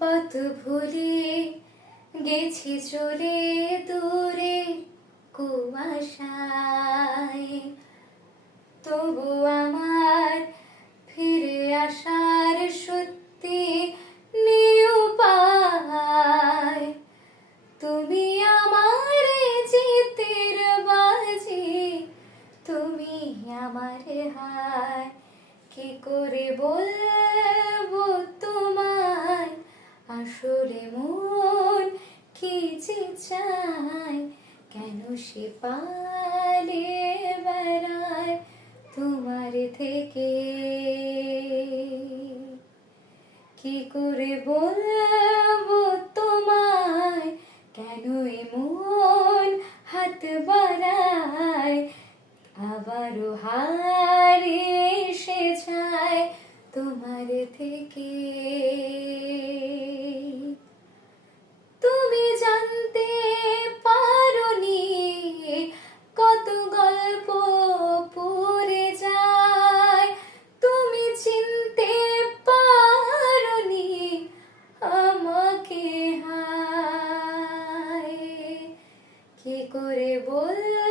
পথ ভুলে গেছি চলে দূরে কুয়াশায়, তবু আমার ফিরে আসার সত্যি নেই উপায়। তুমি আমার জিতের বাজি, তুমি আমার হার। কি করে বলবো তোমায় আসলে মন কি যে চায়, কেন সে পালিয়ে বেড়ায় তোমার থেকে। কি করে বলবো তোমায় কেন এমন হাত বাড়ায়, আবারও হারিয়ে এসে যায় তোমার থেকে। তুমি জানতে পারোনি কত গল্প পড়ে যায়, তুমি চিনতে পারোনি আমাকে হায়। কি করে বল